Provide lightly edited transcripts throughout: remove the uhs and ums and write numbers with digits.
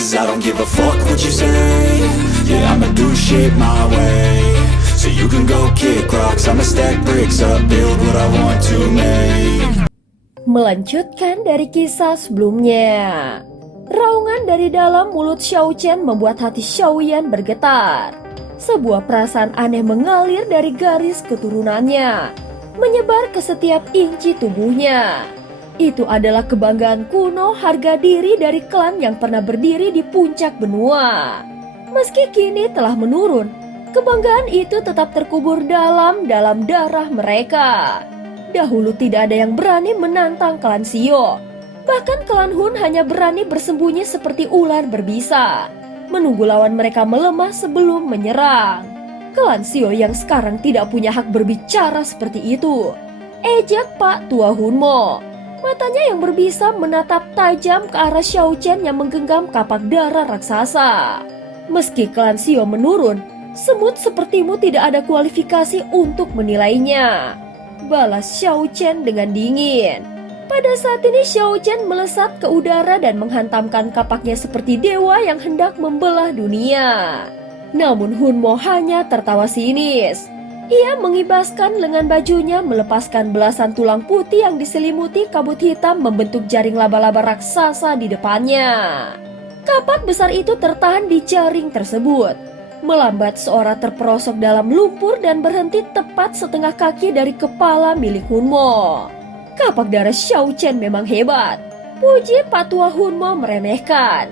Cause I don't give a fuck what you say. Yeah, I'ma do shit my way. So you can go kick rocks, I'ma stack bricks up, build what I want to make. Melanjutkan dari kisah sebelumnya, raungan dari dalam mulut Xiao Chen membuat hati Xiao Yan bergetar. Sebuah perasaan aneh mengalir dari garis keturunannya, menyebar ke setiap inci tubuhnya. Itu adalah kebanggaan kuno harga diri dari klan yang pernah berdiri di puncak benua. Meski kini telah menurun, kebanggaan itu tetap terkubur dalam darah mereka. Dahulu tidak ada yang berani menantang klan Xio. Bahkan klan Hun hanya berani bersembunyi seperti ular berbisa, menunggu lawan mereka melemah sebelum menyerang. Klan Xio yang sekarang tidak punya hak berbicara seperti itu. Ejek Pak Tua Hunmo. Matanya yang berbisa menatap tajam ke arah Xiao Chen yang menggenggam kapak darah raksasa. Meski klan Xio menurun, semut sepertimu tidak ada kualifikasi untuk menilainya, balas Xiao Chen dengan dingin. Pada saat ini Xiao Chen melesat ke udara dan menghantamkan kapaknya seperti dewa yang hendak membelah dunia. Namun Hunmo hanya tertawa sinis. Ia mengibaskan lengan bajunya, melepaskan belasan tulang putih yang diselimuti kabut hitam membentuk jaring laba-laba raksasa di depannya. Kapak besar itu tertahan di jaring tersebut. Melambat seorang terperosok dalam lumpur dan berhenti tepat setengah kaki dari kepala milik Hunmo. Kapak darah Xiao Chen memang hebat, puji Pak Tua Hunmo meremehkan.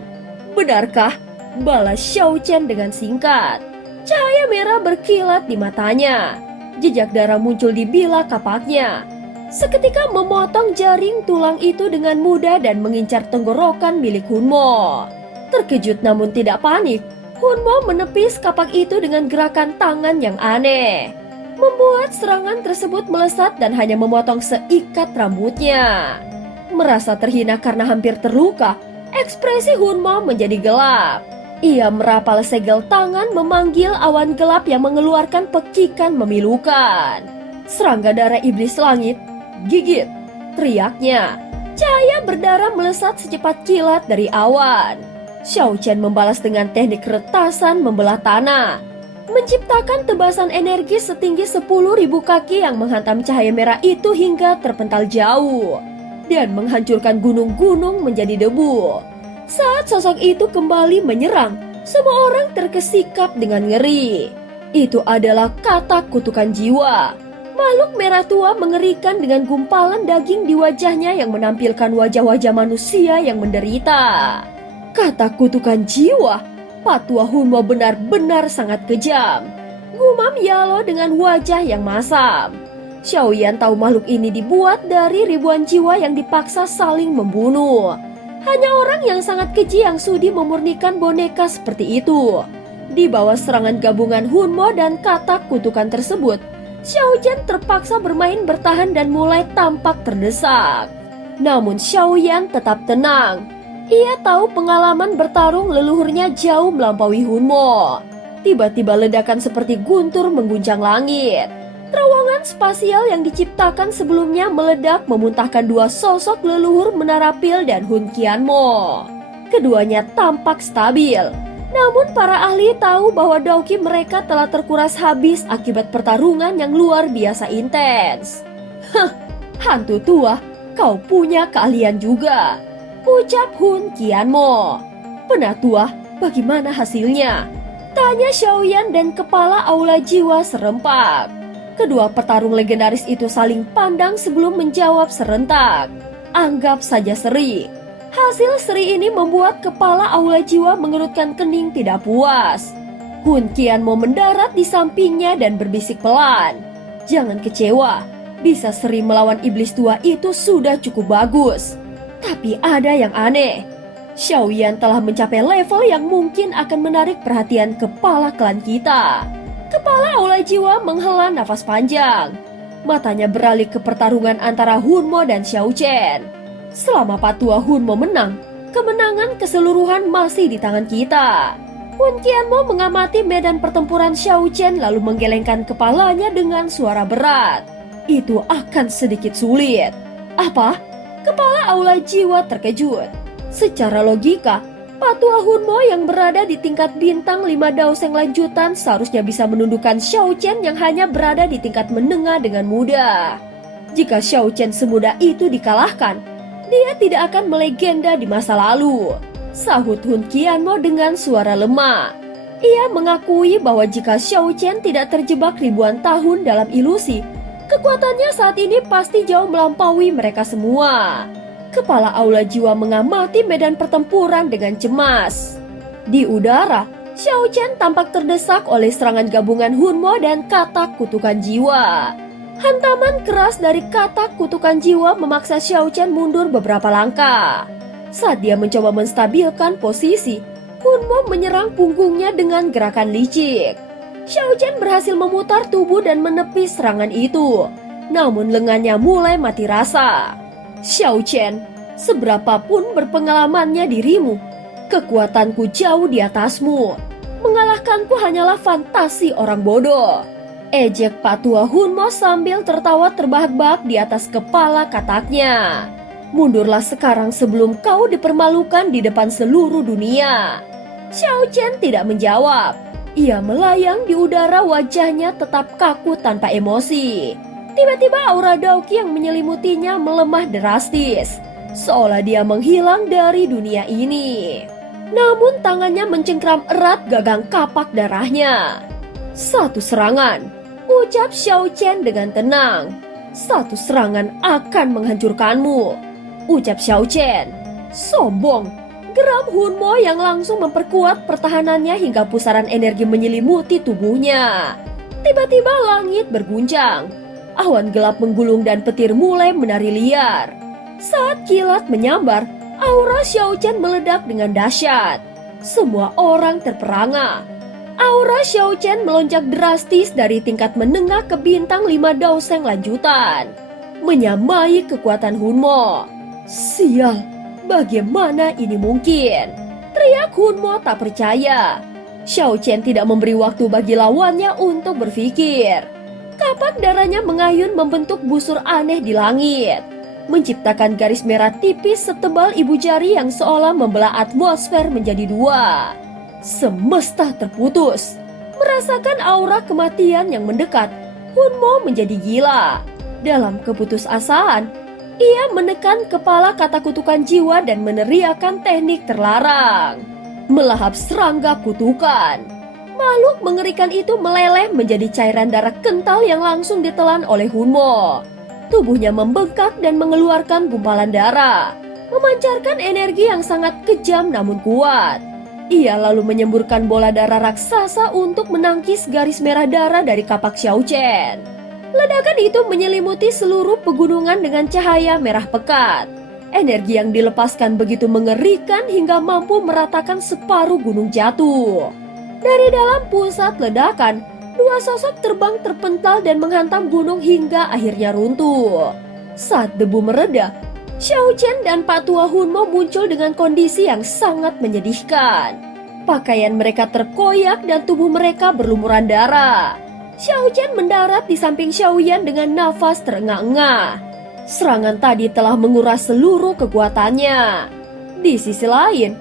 Benarkah? Balas Xiao Chen dengan singkat. Cahaya merah berkilat di matanya. Jejak darah muncul di bilah kapaknya. Seketika memotong jaring tulang itu dengan mudah dan mengincar tenggorokan milik Hunmo. Terkejut namun tidak panik, Hunmo menepis kapak itu dengan gerakan tangan yang aneh, membuat serangan tersebut melesat dan hanya memotong seikat rambutnya. Merasa terhina karena hampir terluka, ekspresi Hunmo menjadi gelap. Ia merapal segel tangan memanggil awan gelap yang mengeluarkan pekikan memilukan. Serangga darah iblis langit, gigit, teriaknya. Cahaya berdarah melesat secepat kilat dari awan. Xiao Chen membalas dengan teknik retasan membelah tanah, menciptakan tebasan energi setinggi 10.000 kaki yang menghantam cahaya merah itu hingga terpental jauh dan menghancurkan gunung-gunung menjadi debu. Saat sosok itu kembali menyerang, semua orang terkesikap dengan ngeri. Itu adalah katak kutukan jiwa. Makhluk merah tua mengerikan dengan gumpalan daging di wajahnya yang menampilkan wajah-wajah manusia yang menderita. Katak kutukan jiwa, Pak Tua Hunmo benar-benar sangat kejam. Gumam Yalo dengan wajah yang masam. Xiao Yan tahu makhluk ini dibuat dari ribuan jiwa yang dipaksa saling membunuh. Hanya orang yang sangat keji yang sudi memurnikan boneka seperti itu. Di bawah serangan gabungan Hunmo dan katak kutukan tersebut, Xiao Yan terpaksa bermain bertahan dan mulai tampak terdesak. Namun Xiao Yan tetap tenang. Ia tahu pengalaman bertarung leluhurnya jauh melampaui Hunmo. Tiba-tiba ledakan seperti guntur mengguncang langit. Terowongan spasial yang diciptakan sebelumnya meledak memuntahkan dua sosok leluhur Menara Pil dan Hun Qianmo. Keduanya tampak stabil. Namun para ahli tahu bahwa dauki mereka telah terkuras habis akibat pertarungan yang luar biasa intens. Hah, hantu tua, kau punya keahlian juga, ucap Hun Qianmo. Penatua, bagaimana hasilnya? Tanya Xiao Yan dan kepala aula jiwa serempak. Kedua petarung legendaris itu saling pandang sebelum menjawab serentak. Anggap saja seri. Hasil seri ini membuat kepala aula jiwa mengerutkan kening tidak puas. Hun Qianmo mendarat di sampingnya dan berbisik pelan. Jangan kecewa, bisa seri melawan iblis tua itu sudah cukup bagus. Tapi ada yang aneh. Xiao Yan telah mencapai level yang mungkin akan menarik perhatian kepala klan kita. Kepala aula jiwa menghela nafas panjang. Matanya beralih ke pertarungan antara Hunmo dan Xiao Chen. Selama Pak Tua Hunmo menang, kemenangan keseluruhan masih di tangan kita. Hun Qianmo mengamati medan pertempuran Xiao Chen lalu menggelengkan kepalanya dengan suara berat. Itu akan sedikit sulit. Apa? Kepala aula jiwa terkejut. Secara logika, Patua Hunmo yang berada di tingkat bintang 5 daoseng lanjutan seharusnya bisa menundukkan Xiao Chen yang hanya berada di tingkat menengah dengan mudah. Jika Xiao Chen semudah itu dikalahkan, dia tidak akan melegenda di masa lalu, sahut Hun Qianmo dengan suara lemah. Ia mengakui bahwa jika Xiao Chen tidak terjebak ribuan tahun dalam ilusi, kekuatannya saat ini pasti jauh melampaui mereka semua. Kepala Aula Jiwa mengamati medan pertempuran dengan cemas. Di udara, Xiao Chen tampak terdesak oleh serangan gabungan Hunmo dan katak kutukan jiwa. Hantaman keras dari katak kutukan jiwa memaksa Xiao Chen mundur beberapa langkah. Saat dia mencoba menstabilkan posisi, Hunmo menyerang punggungnya dengan gerakan licik. Xiao Chen berhasil memutar tubuh dan menepis serangan itu, namun lengannya mulai mati rasa. Xiao Chen, seberapapun berpengalamannya dirimu, kekuatanku jauh di atasmu. Mengalahkanku hanyalah fantasi orang bodoh. Ejek Patua Hunmo sambil tertawa terbahak-bahak di atas kepala kataknya. Mundurlah sekarang sebelum kau dipermalukan di depan seluruh dunia. Xiao Chen tidak menjawab. Ia melayang di udara, wajahnya tetap kaku tanpa emosi. Tiba-tiba aura Daoqi yang menyelimutinya melemah drastis, seolah dia menghilang dari dunia ini. Namun tangannya mencengkram erat gagang kapak darahnya. Satu serangan, ucap Xiao Chen dengan tenang. Satu serangan akan menghancurkanmu, ucap Xiao Chen. Sombong, geram Hunmo yang langsung memperkuat pertahanannya hingga pusaran energi menyelimuti tubuhnya. Tiba-tiba langit berguncang. Awan gelap menggulung dan petir mulai menari liar. Saat kilat menyambar, aura Xiao Chen meledak dengan dahsyat. Semua orang terperangah. Aura Xiao Chen melonjak drastis dari tingkat menengah ke bintang 5 daoseng lanjutan, menyamai kekuatan Hunmo. Sial, bagaimana ini mungkin? Teriak Hunmo tak percaya. Xiao Chen tidak memberi waktu bagi lawannya untuk berpikir. Kapak darahnya mengayun membentuk busur aneh di langit, menciptakan garis merah tipis setebal ibu jari yang seolah membelah atmosfer menjadi dua. Semesta terputus. Merasakan aura kematian yang mendekat, Hunmo menjadi gila. Dalam keputusasaan, ia menekan kepala kata kutukan jiwa dan meneriakkan teknik terlarang. Melahap serangga kutukan. Makhluk mengerikan itu meleleh menjadi cairan darah kental yang langsung ditelan oleh Hunmo. Tubuhnya membengkak dan mengeluarkan gumpalan darah, memancarkan energi yang sangat kejam namun kuat. Ia lalu menyemburkan bola darah raksasa untuk menangkis garis merah darah dari kapak Xiao Chen. Ledakan itu menyelimuti seluruh pegunungan dengan cahaya merah pekat. Energi yang dilepaskan begitu mengerikan hingga mampu meratakan separuh gunung jatuh. Dari dalam pusat ledakan, 2 sosok terbang terpental dan menghantam gunung hingga akhirnya runtuh. Saat debu mereda, Xiao Chen dan Patua Hunmo muncul dengan kondisi yang sangat menyedihkan. Pakaian mereka terkoyak dan tubuh mereka berlumuran darah. Xiao Chen mendarat di samping Xiao Yan dengan nafas terengah-engah. Serangan tadi telah menguras seluruh kekuatannya. Di sisi lain,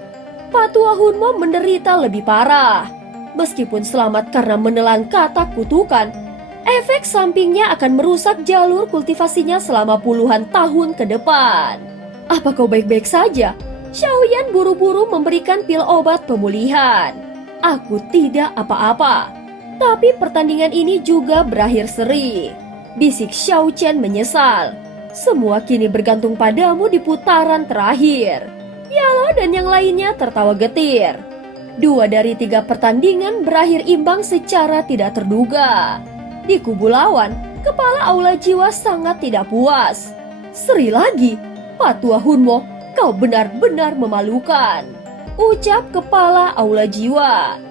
Patua Hunmo menderita lebih parah. Meskipun selamat karena menelan katak kutukan, efek sampingnya akan merusak jalur kultivasinya selama puluhan tahun ke depan. Apa kau baik-baik saja? Xiao Yan buru-buru memberikan pil obat pemulihan. Aku tidak apa-apa. Tapi pertandingan ini juga berakhir seri. Bisik Xiao Chen menyesal. Semua kini bergantung padamu di putaran terakhir. Yalo dan yang lainnya tertawa getir. 2 dari 3 pertandingan berakhir imbang secara tidak terduga. Di kubu lawan, kepala Aula Jiwa sangat tidak puas. Seri lagi, Patua Hunmo, kau benar-benar memalukan, ucap kepala Aula Jiwa.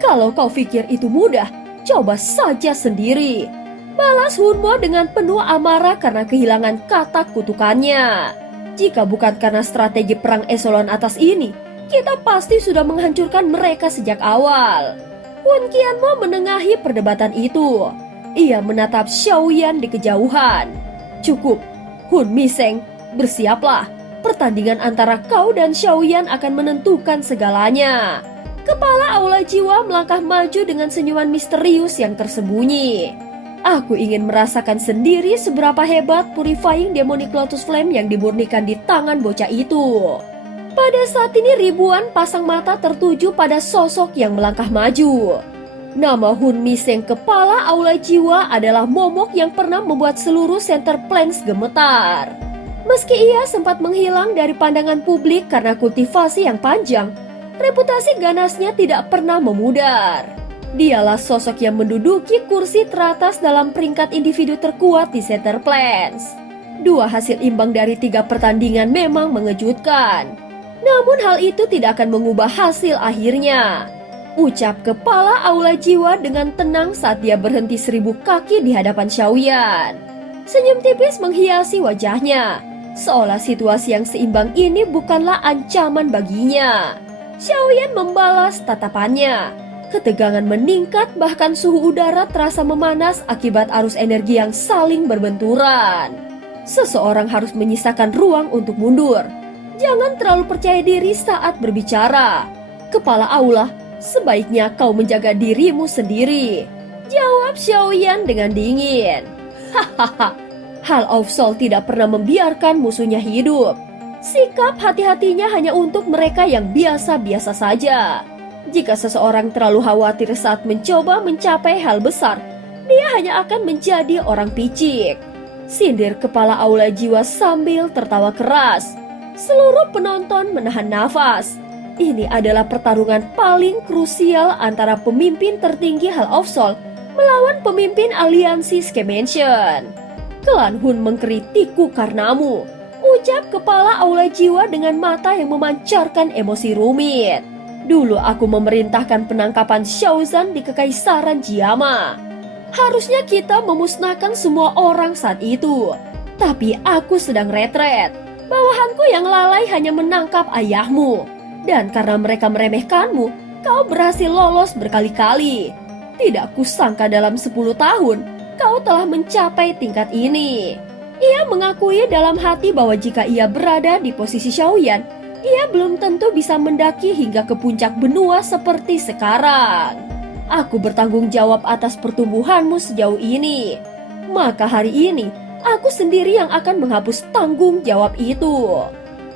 Kalau kau pikir itu mudah, coba saja sendiri, balas Hunmo dengan penuh amarah karena kehilangan katak kutukannya. Jika bukan karena strategi perang eselon atas ini, kita pasti sudah menghancurkan mereka sejak awal. Hun Qianmo menengahi perdebatan itu. Ia menatap Xiao Yan di kejauhan. Cukup, Hun Miseng, bersiaplah. Pertandingan antara kau dan Xiaoyan akan menentukan segalanya. Kepala Aula Jiwa melangkah maju dengan senyuman misterius yang tersembunyi. Aku ingin merasakan sendiri seberapa hebat Purifying Demonic Lotus Flame yang dimurnikan di tangan bocah itu. Pada saat ini ribuan pasang mata tertuju pada sosok yang melangkah maju. Nama Hun Miseng kepala Aula Jiwa adalah momok yang pernah membuat seluruh Center Plains gemetar. Meski ia sempat menghilang dari pandangan publik karena kultivasi yang panjang, reputasi ganasnya tidak pernah memudar. Dialah sosok yang menduduki kursi teratas dalam peringkat individu terkuat di Center Plains. 2 hasil imbang dari 3 pertandingan memang mengejutkan. Namun hal itu tidak akan mengubah hasil akhirnya. Ucap kepala Aula Jiwa dengan tenang saat dia berhenti 1000 kaki di hadapan Xiaoyan. Senyum tipis menghiasi wajahnya, seolah situasi yang seimbang ini bukanlah ancaman baginya. Xiaoyan membalas tatapannya. Ketegangan meningkat, bahkan suhu udara terasa memanas akibat arus energi yang saling berbenturan. Seseorang harus menyisakan ruang untuk mundur. Jangan terlalu percaya diri saat berbicara. Kepala Aula, sebaiknya kau menjaga dirimu sendiri, jawab Xiaoyan dengan dingin. Hahaha, Hall of Soul tidak pernah membiarkan musuhnya hidup. Sikap hati-hatinya hanya untuk mereka yang biasa-biasa saja. Jika seseorang terlalu khawatir saat mencoba mencapai hal besar, dia hanya akan menjadi orang picik. Sindir kepala Aula Jiwa sambil tertawa keras. Seluruh penonton menahan nafas. Ini adalah pertarungan paling krusial antara pemimpin tertinggi Hall of Soul melawan pemimpin aliansi Skymansion. Klan Hun mengkritikku karenamu, ucap kepala Aula Jiwa dengan mata yang memancarkan emosi rumit. Dulu aku memerintahkan penangkapan Xiaozan di Kekaisaran Jiama. Harusnya kita memusnahkan semua orang saat itu. Tapi aku sedang retret. Bawahanku yang lalai hanya menangkap ayahmu. Dan karena mereka meremehkanmu, kau berhasil lolos berkali-kali. Tidak kusangka dalam 10 tahun, kau telah mencapai tingkat ini. Ia mengakui dalam hati bahwa jika ia berada di posisi Xiaoyan, ia belum tentu bisa mendaki hingga ke puncak benua seperti sekarang. Aku bertanggung jawab atas pertumbuhanmu sejauh ini. Maka hari ini, aku sendiri yang akan menghapus tanggung jawab itu,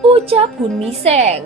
ucap Hun Miseng.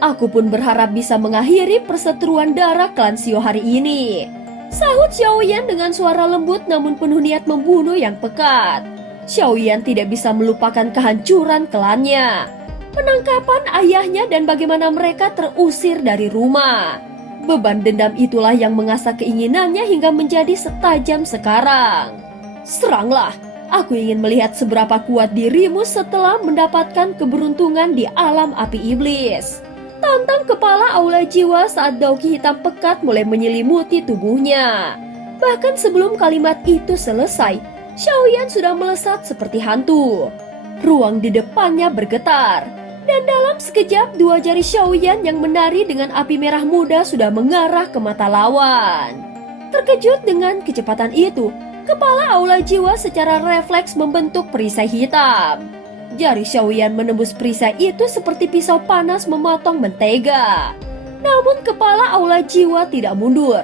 Aku pun berharap bisa mengakhiri perseteruan darah klan Xiao hari ini, sahut Xiaoyan dengan suara lembut namun penuh niat membunuh yang pekat. Xiaoyan tidak bisa melupakan kehancuran klannya, penangkapan ayahnya dan bagaimana mereka terusir dari rumah. Beban dendam itulah yang mengasah keinginannya hingga menjadi setajam sekarang. Seranglah, aku ingin melihat seberapa kuat dirimu setelah mendapatkan keberuntungan di alam api iblis. Tantang kepala Aula Jiwa saat dauki hitam pekat mulai menyelimuti tubuhnya. Bahkan sebelum kalimat itu selesai, Xiaoyan sudah melesat seperti hantu. Ruang di depannya bergetar, dan dalam sekejap 2 jari Xiaoyan yang menari dengan api merah muda sudah mengarah ke mata lawan. Terkejut dengan kecepatan itu, kepala Aula Jiwa secara refleks membentuk perisai hitam. Jari Xiaoyan menembus perisai itu seperti pisau panas memotong mentega. Namun kepala Aula Jiwa tidak mundur.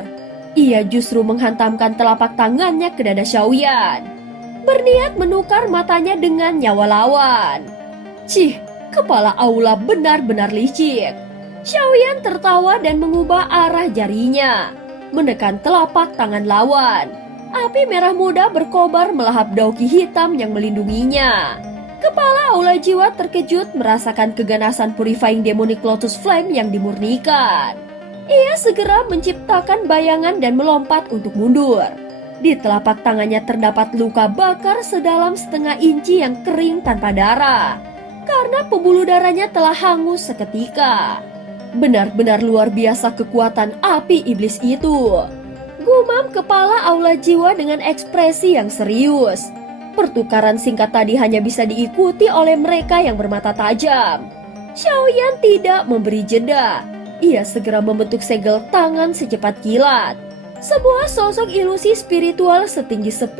Ia justru menghantamkan telapak tangannya ke dada Xiaoyan, berniat menukar matanya dengan nyawa lawan. Cih, kepala Aula benar-benar licik. Xiaoyan tertawa dan mengubah arah jarinya, menekan telapak tangan lawan. Api merah muda berkobar melahap dauki hitam yang melindunginya. Kepala Aula Jiwa terkejut merasakan keganasan Purifying Demonic Lotus Flame yang dimurnikan. Ia segera menciptakan bayangan dan melompat untuk mundur. Di telapak tangannya terdapat luka bakar sedalam setengah inci yang kering tanpa darah, karena pembuluh darahnya telah hangus seketika. Benar-benar luar biasa kekuatan api iblis itu, gumam kepala Aula Jiwa dengan ekspresi yang serius. Pertukaran singkat tadi hanya bisa diikuti oleh mereka yang bermata tajam. Xiaoyan tidak memberi jeda. Ia segera membentuk segel tangan secepat kilat. Sebuah sosok ilusi spiritual setinggi 10.000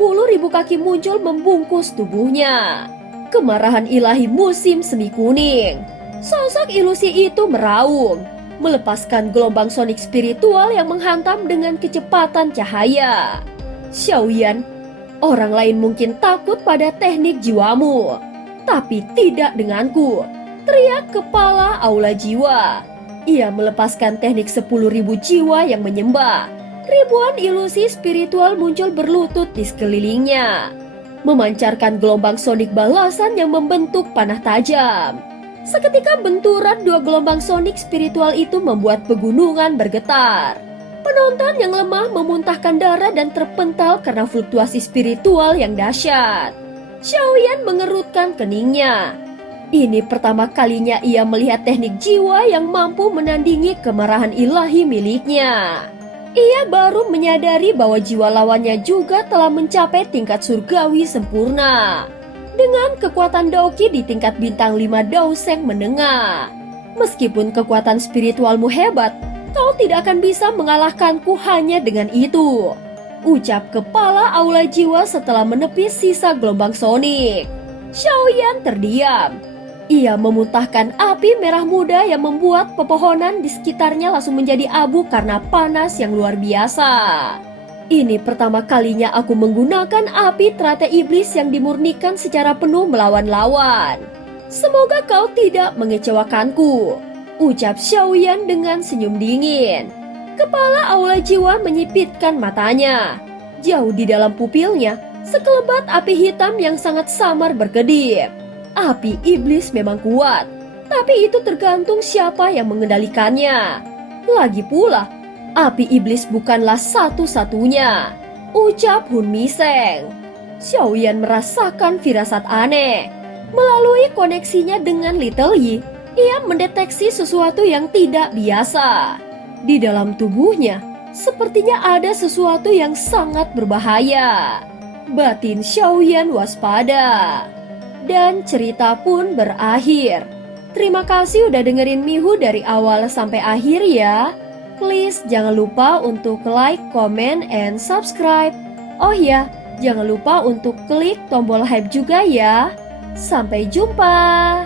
kaki muncul membungkus tubuhnya. kemarahan ilahi musim semi kuning. Sosok ilusi itu meraung, melepaskan gelombang sonik spiritual yang menghantam dengan kecepatan cahaya. Xiaoyan, orang lain mungkin takut pada teknik jiwamu, tapi tidak denganku, teriak kepala aula jiwa. Ia melepaskan teknik 10.000 jiwa yang menyembah. Ribuan ilusi spiritual muncul berlutut di sekelilingnya, memancarkan gelombang sonik balasan yang membentuk panah tajam. Seketika benturan dua gelombang sonik spiritual itu membuat pegunungan bergetar. Penonton yang lemah memuntahkan darah dan terpental karena fluktuasi spiritual yang dahsyat. Xiaoyan mengerutkan keningnya. Ini pertama kalinya ia melihat teknik jiwa yang mampu menandingi kemarahan ilahi miliknya. Ia baru menyadari bahwa jiwa lawannya juga telah mencapai tingkat surgawi sempurna. Dengan kekuatan Daoqi di tingkat bintang 5 Daoseng menengah. Meskipun kekuatan spiritualmu hebat, kau tidak akan bisa mengalahkanku hanya dengan itu, ucap kepala aula jiwa setelah menepis sisa gelombang sonik. Xiaoyan terdiam. Ia memuntahkan api merah muda yang membuat pepohonan di sekitarnya langsung menjadi abu karena panas yang luar biasa. Ini pertama kalinya aku menggunakan api teratai iblis yang dimurnikan secara penuh melawan lawan. Semoga kau tidak mengecewakanku, ucap Xiaoyan dengan senyum dingin. Kepala aula jiwa menyipitkan matanya. Jauh di dalam pupilnya, sekelebat api hitam yang sangat samar berkedip. Api iblis memang kuat, tapi itu tergantung siapa yang mengendalikannya. Lagi pula, api iblis bukanlah satu-satunya, ucap Hun Miseng. Xiaoyan merasakan firasat aneh. Melalui koneksinya dengan Little Yi, ia mendeteksi sesuatu yang tidak biasa. Di dalam tubuhnya, sepertinya ada sesuatu yang sangat berbahaya. Batin Xiaoyan waspada. Dan cerita pun berakhir. Terima kasih udah dengerin Mihu dari awal sampai akhir ya. Please jangan lupa untuk like, comment, and subscribe. Oh ya, jangan lupa untuk klik tombol hype juga ya. Sampai jumpa.